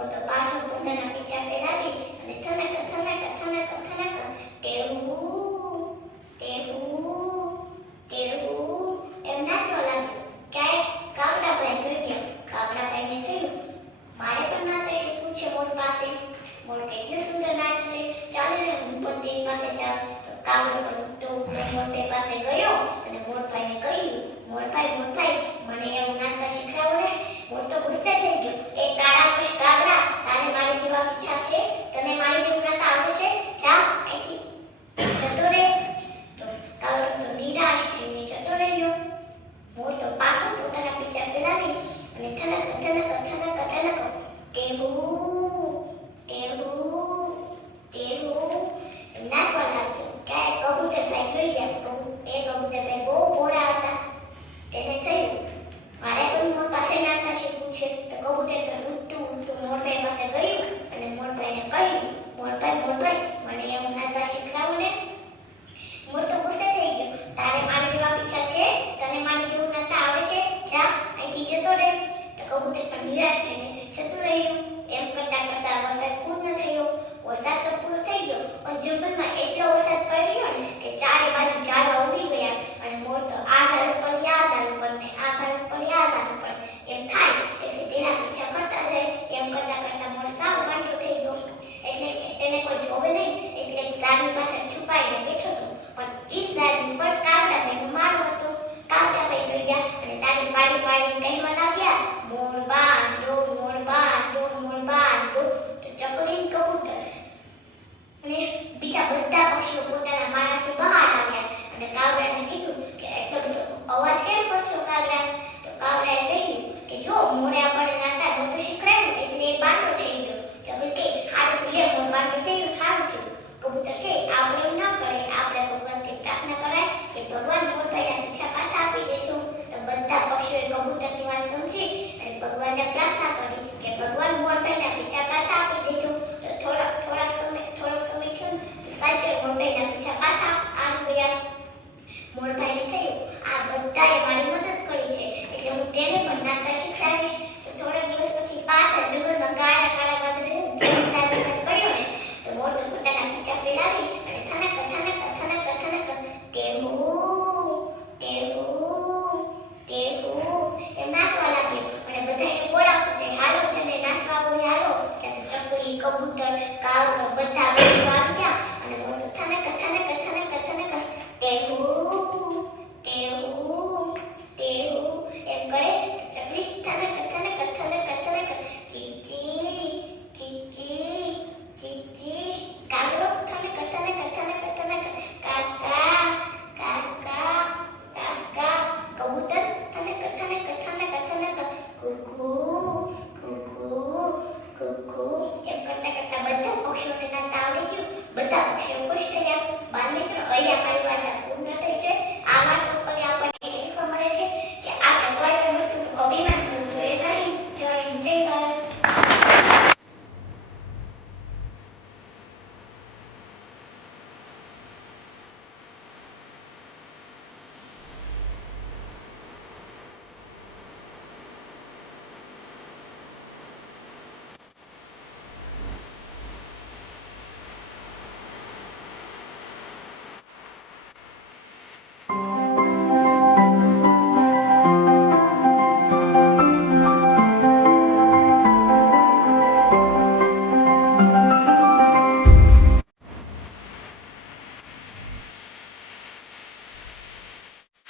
પૂરતો પાછો પોતાના પીછા ફેલાવી અને થનક થનક થનક થનક, ટેવું ટેવું ટેવું. એમ ના ચોલાવ્યું ક્યારેક કાગડાભાઈ જોઈ ગયો. કાગડાભાઈને થયું મારે પણ નાતે શીખવું છે મોર પાસે? મોર કેટલું સુંદર નાચે છે ચાલે ને હું પણ તેની પાસે જાઉં. તો કાગડો તો મોરભાઈ પાસે ગયો અને મોરભાઈને કહ્યું, મોરભાઈ મોરભાઈ, મને એવું નાચતા શીખડાવો ને. મોર તો ગુસ્સે થઈ ટેબુ ટેબુ ટેબુ ના જ બોલાવે ક્યાંય કબૂતરભાઈ જોઈ ગયા કબૂતર એ કબૂતરભાઈ બહુ ભોળા હતા. તેને થયું, મારે પણ મારા પાસે નાતા શીખવું છે. કબૂતર પર ઉઠતું ઉઠતું મોરભાઈ પાસે ગયું અને મોરભાઈને કહ્યું, મોરભાઈ મોરભાઈ, મને એવું નાતા શીખડાવો ને મોર તો થઈ ગયો. તારે મારી જેવા પીછા છે? તને મારી જેવું નાતા આવે છે? જા, અહીંથી જતો રહે. તો કબૂતર પણ નિરાશ થઈને pedí un.